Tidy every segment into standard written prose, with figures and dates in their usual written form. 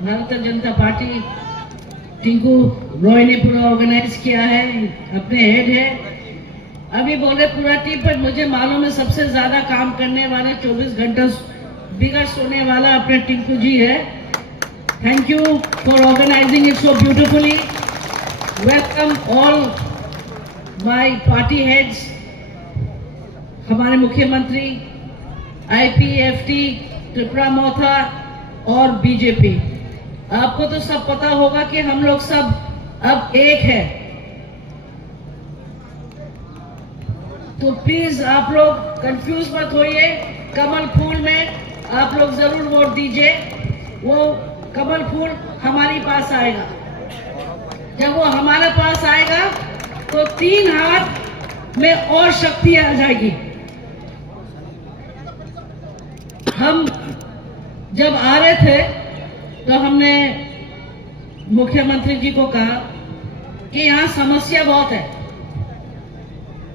Bharatiya Janata party Tinku Roy ने पूरा organise किया है, अपने हेड है। अभी बोले पूरा टीम, पर मुझे मालूम है सबसे ज्यादा काम करने वाले 24 घंटा बिगड़ सोने वाला अपने टिंकू जी है। Thank you for organising it so beautifully. Welcome all my party heads, हमारे मुख्यमंत्री, आईपीएफटी, त्रिपुरा मोथा और बीजेपी। आपको तो सब पता होगा कि हम लोग सब अब एक है, तो प्लीज आप लोग कंफ्यूज मत होइए। कमल फूल में आप लोग जरूर वोट दीजिए। वो कमल फूल हमारे पास आएगा। जब वो हमारे पास आएगा तो 3 हाथ में और शक्ति आ जाएगी। हम जब आ रहे थे तो हमने मुख्यमंत्री जी को कहा कि यहाँ समस्या बहुत है,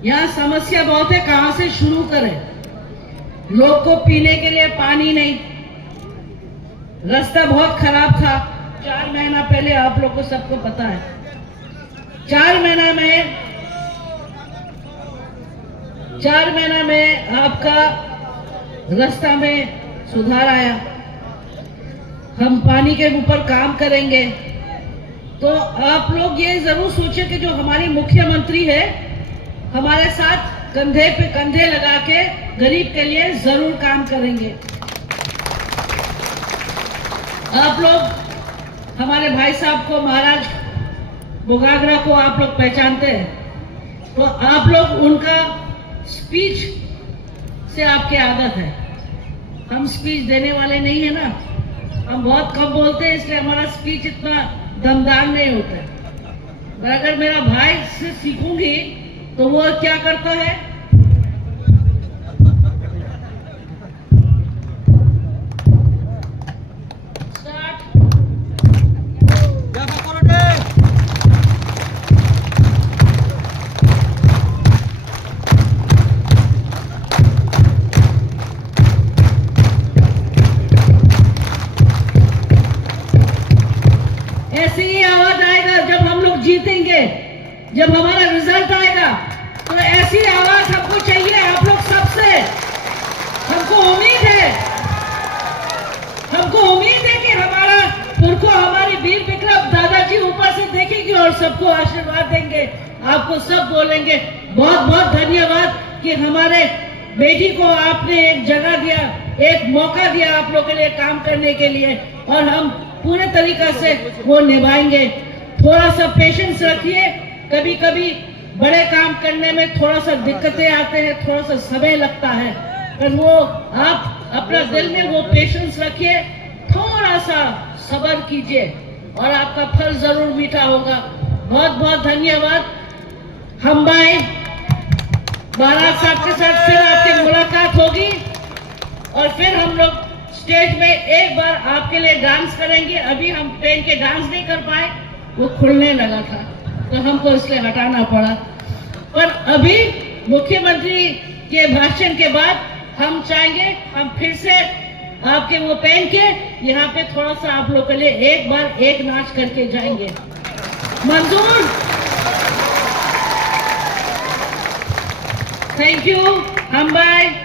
यहाँ समस्या बहुत है, कहां से शुरू करें। लोग को पीने के लिए पानी नहीं, रास्ता बहुत खराब था। 4 महीना पहले आप लोग को सबको पता है, 4 महीना में आपका रास्ता में सुधार आया। हम पानी के ऊपर काम करेंगे। तो आप लोग ये जरूर सोचिए कि जो हमारी मुख्यमंत्री है हमारे साथ कंधे पे कंधे लगा के गरीब के लिए जरूर काम करेंगे। आप लोग हमारे भाई साहब को, महाराज बुगागरा को आप लोग पहचानते हैं, तो आप लोग उनका स्पीच से आपकी आदत है। हम स्पीच देने वाले नहीं है ना, हम बहुत कम बोलते हैं, इसलिए हमारा स्पीच इतना दमदार नहीं होता है। पर अगर मेरा भाई से सीखूंगी तो वो क्या करता है, ऐसी ही आवाज आएगा जब हम लोग जीतेंगे, जब हमारा रिजल्ट आएगा, तो ऐसी आवाज हमको चाहिए आप लोग सबसे। हमको उम्मीद है कि हमारा पुरखों, हमारी वीर विक्रम दादाजी ऊपर से देखेंगे और सबको आशीर्वाद देंगे। आपको सब बोलेंगे बहुत बहुत धन्यवाद कि हमारे बेटी को आपने एक जगह दिया, एक मौका दिया आप लोगों के लिए काम करने के लिए, और हम पूरे तरीका से वो निभाएंगे। थोड़ा सा पेशेंस रखिए। कभी कभी बड़े काम करने में थोड़ा सा दिक्कतें आते हैं, थोड़ा सा समय लगता है, पर वो आप अपना दिल में वो पेशेंस रखिए, थोड़ा सा सब्र कीजिए और आपका फल जरूर मीठा होगा। बहुत बहुत धन्यवाद। हम भाई महाराज साहब के साथ फिर आपकी मुलाकात होगी और फिर हम लोग स्टेज में एक बार आपके लिए डांस करेंगे। अभी हम ट्रेन के डांस नहीं कर पाए, वो खुलने लगा था तो हमको इसलिए हटाना पड़ा। पर अभी मुख्यमंत्री के भाषण के बाद हम चाहेंगे हम फिर से आपके वो पहन के यहाँ पे थोड़ा सा आप लोग के लिए एक बार एक नाच करके जाएंगे। मंजूर? Thank you. हम बाय।